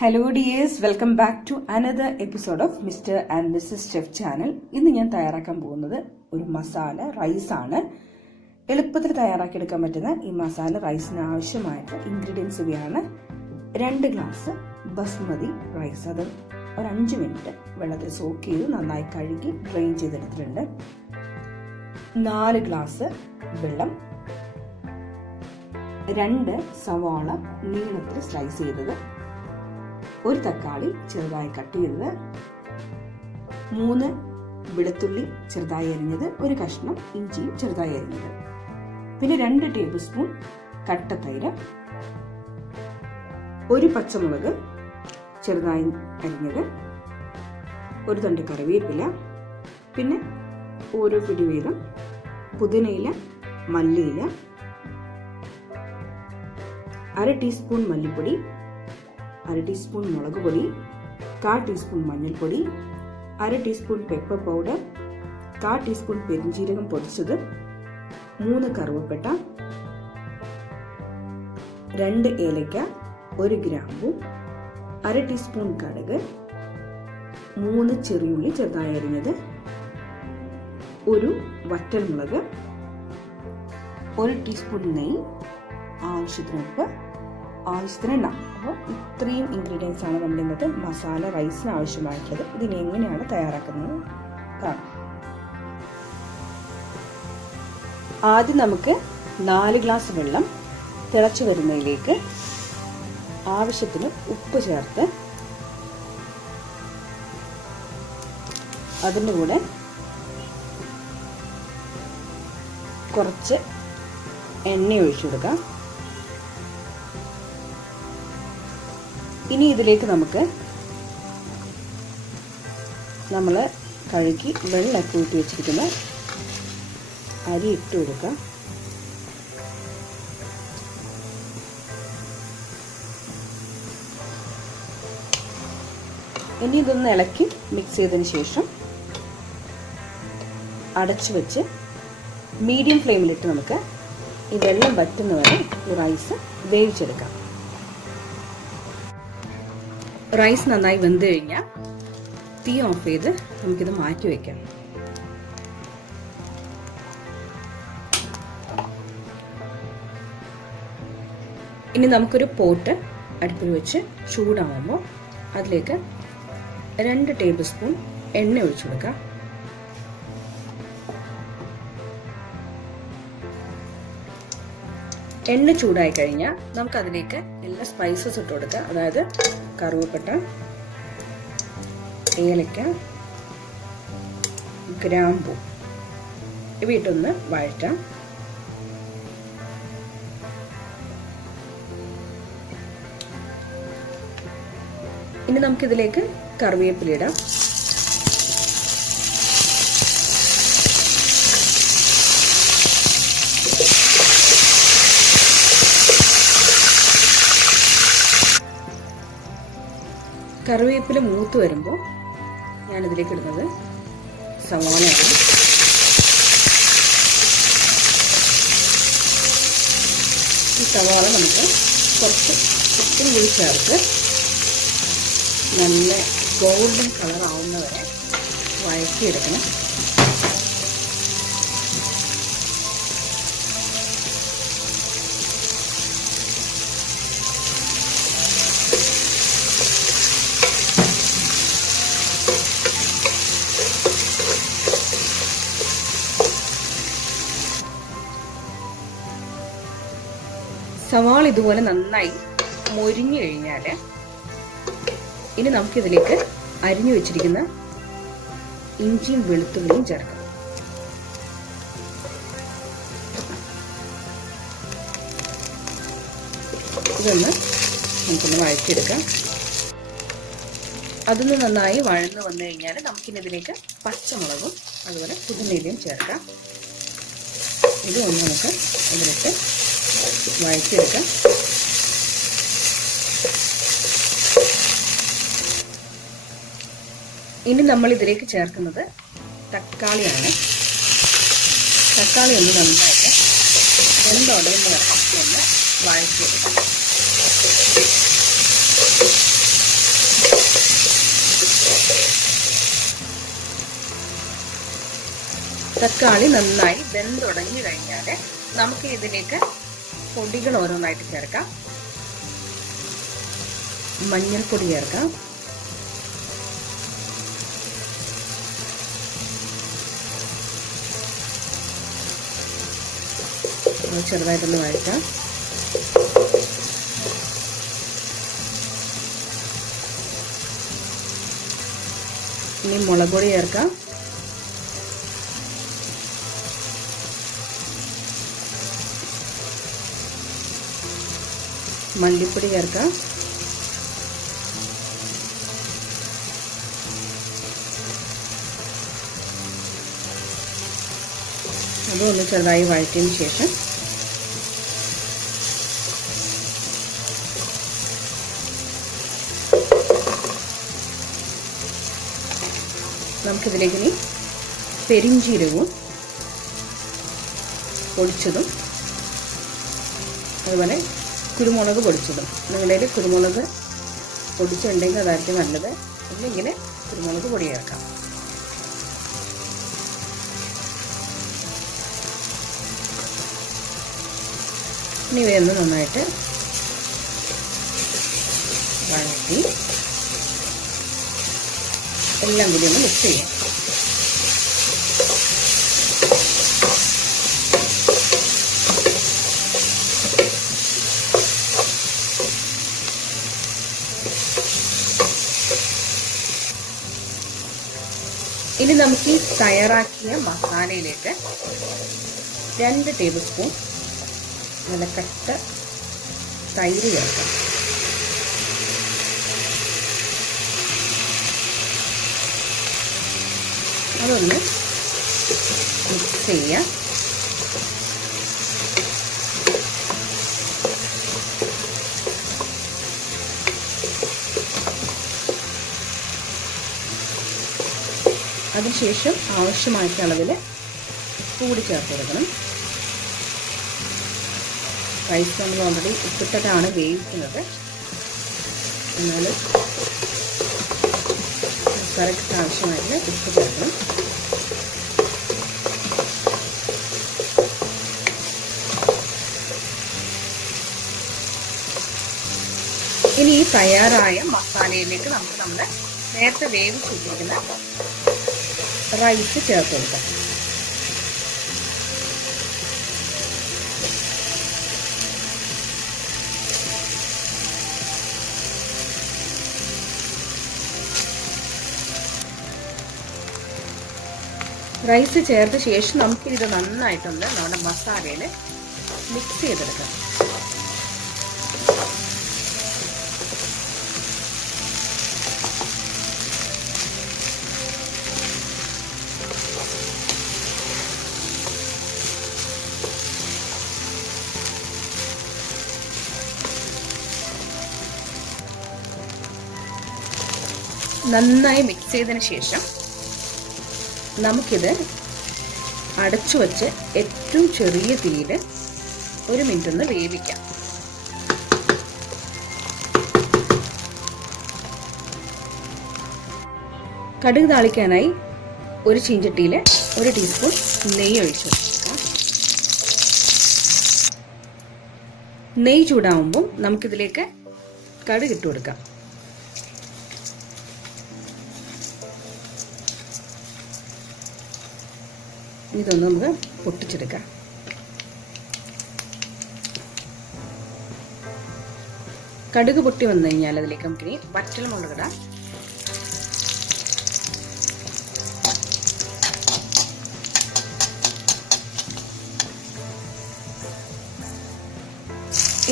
Hello dears, welcome back to another episode of Mr and Mrs chef channel. ഇന്ന് ഞാൻ തയ്യാറാക്കാൻ പോകുന്നത് ഒരു മസാല റൈസാണ്. എളുപ്പത്തിൽ തയ്യാറാക്കിയെടുക്കാൻ പറ്റുന്ന ഈ മസാല റൈസിന് ആവശ്യമായിട്ടുള്ള ഇൻഗ്രീഡിയൻസ് ഇവയാണ്. 2 ഗ്ലാസ് ബസ്മതി റൈസ്, അത് ഒരു 5 മിനിറ്റ് വെള്ളത്തിൽ സോക്ക് ചെയ്ത് നന്നായി കഴുകി ഡ്രെയിൻ ചെയ്തെടുത്തിട്ടുണ്ട്. 4 ഗ്ലാസ് വെള്ളം, 2 സവാള നീളത്തിൽ സ്ലൈസ് ചെയ്തത്, 1 തക്കാളി ചെറുതായി കട്ട് ചെയ്തത്, 3 വെളുത്തുള്ളി ചെറുതായി അരിഞ്ഞത്, 1 കഷ്ണം ഇഞ്ചിയും ചെറുതായി അരിഞ്ഞത്, പിന്നെ 2 ടേബിൾ സ്പൂൺ കട്ട തൈര്, 1 പച്ചമുളക് ചെറുതായി അരിഞ്ഞത്, 1 തണ്ട് കറിവേപ്പില, പിന്നെ ഓരോ പിടി വീതം പുതിനയില, മല്ലിയില, 1/2 ടീസ്പൂൺ മല്ലിപ്പൊടി, 1/2 ടീസ്പൂൺ മുളക് പൊടി, 1/4 ടീസ്പൂൺ മഞ്ഞൾപ്പൊടി, 1/2 ടീസ്പൂൺ പെപ്പർ പൗഡർ, 1/4 ടീസ്പൂൺ പെരിഞ്ജീരകം പൊടിച്ചത്, 3 കറുവപ്പട്ട, 2 ഏലക്ക, 1 ഗ്രാമ്പു, 1/2 ടീസ്പൂൺ കടുക്, 3 ചെറിയുള്ളി ചെറുതായി അരിഞ്ഞത്, 1 വറ്റൽമുളക്, 1 ടീസ്പൂൺ നെയ്യ്, ആവശ്യത്തിന് ഉപ്പ്, ആവശ്യത്തിന് എണ്ണ. അപ്പോൾ ഇത്രയും ഇൻഗ്രീഡിയൻസ് ആണ് നമ്മൾ ഇന്നത്തെ മസാല റൈസിന് ആവശ്യമായിട്ടുള്ളത്. ഇതിന് എങ്ങനെയാണ് തയ്യാറാക്കുന്നത് കാണാം. ആദ്യം നമുക്ക് 4 ഗ്ലാസ് വെള്ളം തിളച്ചു വരുന്നതിലേക്ക് ആവശ്യത്തിന് ഉപ്പ് ചേർത്ത് അതിൻ്റെ കൂടെ കുറച്ച് എണ്ണ ഒഴിച്ചു കൊടുക്കാം. ഇനി ഇതിലേക്ക് നമുക്ക് നമ്മൾ കഴുകി വെള്ളമൊക്കെ ഊറ്റി വെച്ചിരിക്കുന്ന അരി ഇട്ട് കൊടുക്കാം. ഇനി ഇതൊന്ന് ഇളക്കി മിക്സ് ചെയ്തതിന് ശേഷം അടച്ചു വെച്ച് മീഡിയം ഫ്ലെയിമിലിട്ട് നമുക്ക് ഈ വെള്ളം വറ്റുന്നവരെ ഈ റൈസ് വേവിച്ചെടുക്കാം. റൈസ് നന്നായി വെന്ത് കഴിഞ്ഞാൽ തീ ഓഫ് ചെയ്ത് നമുക്കിത് മാറ്റി വയ്ക്കാം. ഇനി നമുക്കൊരു പോട്ട് അടുപ്പിൽ വെച്ച് ചൂടാവുമ്പോൾ അതിലേക്ക് 2 ടേബിൾ സ്പൂൺ എണ്ണ ഒഴിച്ചു കൊടുക്കാം. എണ്ണ ചൂടായി കഴിഞ്ഞാൽ നമുക്കതിലേക്ക് എല്ലാ സ്പൈസസ് ഇട്ട് കൊടുക്കാം. അതായത് കറുവപ്പട്ട, ഏലക്ക, ഗ്രാമ്പു ഇവ ഇട്ടൊന്ന് വഴറ്റാം. ഇനി നമുക്കിതിലേക്ക് കറിവേപ്പില ഇടാം. കറിവേപ്പില മൂത്ത് വരുമ്പോൾ ഞാനിതിലേക്ക് ഇടുന്നത് സവാളയാണ്. ഈ സവാള നമുക്ക് കുറച്ച് ഉപ്പും കൂടി ചേർത്ത് നല്ല ഗോൾഡൻ കളർ ആവുന്നവരെ വഴറ്റിയെടുക്കണം. സവാള ഇതുപോലെ നന്നായി മൊരിഞ്ഞു കഴിഞ്ഞാൽ ഇനി നമുക്കിതിലേക്ക് അരിഞ്ഞു വെച്ചിരിക്കുന്ന ഇഞ്ചിയും വെളുത്തുള്ളിയും ചേർക്കാം. ഇതൊന്ന് നമുക്കൊന്ന് വഴറ്റിയെടുക്കാം. അതൊന്ന് നന്നായി വഴന്നു വന്നു കഴിഞ്ഞാൽ നമുക്കിനി ഇതിലേക്ക് പച്ചമുളകും അതുപോലെ പുതിനയിലയും ചേർക്കാം. ഇത് ഒന്ന് നമുക്ക് ഇതിലിട്ട് വഴറ്റിയെടുക്കാം. ഇനി നമ്മൾ ഇതിലേക്ക് ചേർക്കുന്നത് തക്കാളിയാണ്. തക്കാളി ഒന്ന് നന്നായിട്ട് വെന്തുടയുന്ന ഒന്ന് വഴറ്റിയെടുക്കാം. തക്കാളി നന്നായി വെന്തുടങ്ങി കഴിഞ്ഞാൽ നമുക്ക് ഇതിലേക്ക് പൊടികൾ ഓരോന്നായിട്ട് ചേർക്കാം. മഞ്ഞൾപ്പൊടി ചേർക്കാം, ചെറുതായിട്ടൊന്ന് വഴറ്റാം. ഇനി മുളക് പൊടി ചേർക്കാം, മല്ലിപ്പൊടി ചേർക്കാം, അതൊന്ന് ചെറുതായി വഴറ്റിയതിന് ശേഷം നമുക്കിതിലേക്ക് ഇനി പെരിഞ്ചീരകവും പൊടിച്ചതും അതുപോലെ കുരുമുളക് പൊടിച്ചതും, നിങ്ങളുടെ കുരുമുളക് പൊടിച്ചുണ്ടെങ്കിൽ അതായിരിക്കും നല്ലത്, അല്ലെങ്കിൽ കുരുമുളക് പൊടി ചേർക്കാം. ഇനി ഇവയൊന്ന് നന്നായിട്ട് വഴറ്റി എല്ലാം കൂടി ഒന്ന് മിക്സ് ചെയ്യാം. ഇനി നമുക്ക് ഈ തയ്യാറാക്കിയ മസാലയിലേക്ക് 2 ടേബിൾ സ്പൂൺ നല്ല കട്ട തൈര് ചേർക്കാം. അതൊന്ന് മിക്സ് ചെയ്യാം. അതിനുശേഷം ആവശ്യമായിട്ടുള്ള അളവിൽ കൂടി ചേർത്ത് കൊടുക്കണം. റൈസ് നമ്മൾ ഓൾറെഡി ഉപ്പിട്ടിട്ടാണ് വേവിക്കുന്നത്, എന്നാൽ കറക്റ്റ് ആവശ്യമായിട്ട് ഉപ്പ് ചേർക്കണം. ഇനി ഈ തയ്യാറായ മസാലയിലേക്ക് നമുക്ക് നമ്മുടെ നേരത്തെ വേവിച്ച് വെച്ചിരിക്കുന്ന റൈസ് ചേർത്ത് കൊടുക്കാം. റൈസ് ചേർത്ത ശേഷം നമുക്കിത് നന്നായിട്ടൊന്ന് നമ്മുടെ മസാലയിൽ മിക്സ് ചെയ്തെടുക്കാം. നന്നായി മിക്സ് ചെയ്തതിന് ശേഷം നമുക്കിത് അടച്ചു വച്ച് ഏറ്റവും ചെറിയ തീയിൽ 1 മിനിറ്റ് ഒന്ന് വേവിക്കാം. കടുക് താളിക്കാനായി ഒരു ചീഞ്ചട്ടിയിൽ 1 ടീസ്പൂൺ നെയ്യ് ഒഴിച്ചു കൊടുക്കാം. നെയ്യ് ചൂടാവുമ്പോൾ നമുക്കിതിലേക്ക് കടുക് ഇട്ട് കൊടുക്കാം. ഇതൊന്ന് നമുക്ക് പൊട്ടിച്ചെടുക്കാം. കടുക് പൊട്ടി വന്നു കഴിഞ്ഞാൽ അതിലേക്ക് നമുക്കിനി വറ്റൽമുളക് ഇടാം.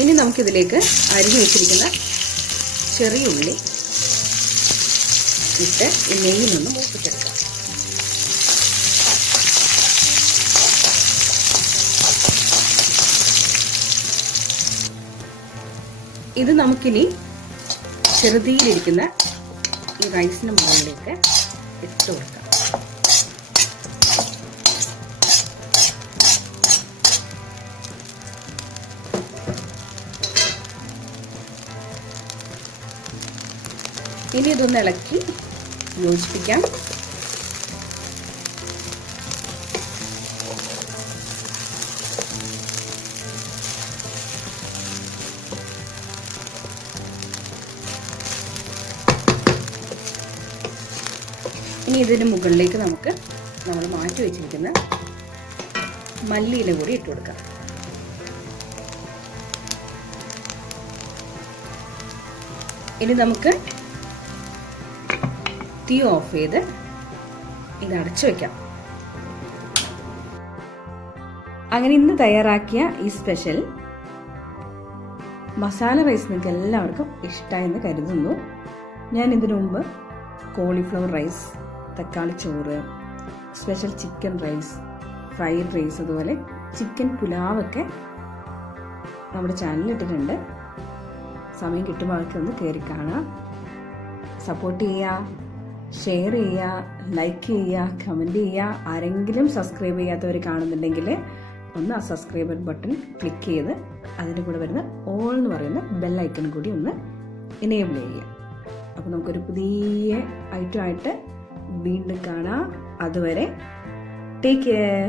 ഇനി നമുക്കിതിലേക്ക് അരിഞ്ഞു വെച്ചിരിക്കുന്ന ചെറിയ ഉള്ളി ഇട്ട് ഈ നെയ്യിൽ നിന്ന് മൂപ്പിച്ചെടുക്കാം. ഇത് നമുക്കിനി ചെറുതീയിലിരിക്കുന്ന ഈ റൈസിന് മുകളിലേക്ക് ഇട്ട് കൊടുക്കാം. ഇനി ഇതൊന്ന് ഇളക്കി യോജിപ്പിക്കാം. ഇനി ഇതിന് മുകളിലേക്ക് നമുക്ക് നമ്മൾ മാറ്റി വെച്ചിരിക്കുന്ന മല്ലിയില കൂടി ഇട്ട് കൊടുക്കാം. ഇനി നമുക്ക് തീ ഓഫ് ചെയ്ത് ഇത് അടച്ചു വെക്കാം. അങ്ങനെ ഇന്ന് തയ്യാറാക്കിയ ഈ സ്പെഷ്യൽ മസാല റൈസ് നിങ്ങൾക്ക് എല്ലാവർക്കും ഇഷ്ടമായെന്ന് കരുതുന്നു. ഞാൻ ഇതിനു മുമ്പ് കോളിഫ്ലവർ റൈസ്, തക്കാളി ചോറ്, special chicken rice, fried rice, അതുപോലെ ചിക്കൻ പുലാവൊക്കെ നമ്മുടെ ചാനലിൽ ഇട്ടിട്ടുണ്ട്. സമയം കിട്ടുമ്പോൾ അതൊക്കെ ഒന്ന് കയറി കാണാം. സപ്പോർട്ട് ചെയ്യുക, ഷെയർ ചെയ്യുക, ലൈക്ക് ചെയ്യുക, കമൻറ്റ് ചെയ്യുക. ആരെങ്കിലും സബ്സ്ക്രൈബ് ചെയ്യാത്തവർ കാണുന്നുണ്ടെങ്കിൽ ഒന്ന് ആ സബ്സ്ക്രൈബർ ബട്ടൺ ക്ലിക്ക് ചെയ്ത് അതിൻ്റെ കൂടെ വരുന്ന ഓൾ എന്ന് പറയുന്ന ബെല്ലൈക്കൺ കൂടി ഒന്ന് എനേബിൾ ചെയ്യുക. അപ്പോൾ നമുക്കൊരു പുതിയ ഐറ്റമായിട്ട് വീണ്ടും കാണാം. അതുവരെ ടേക്ക് കെയർ.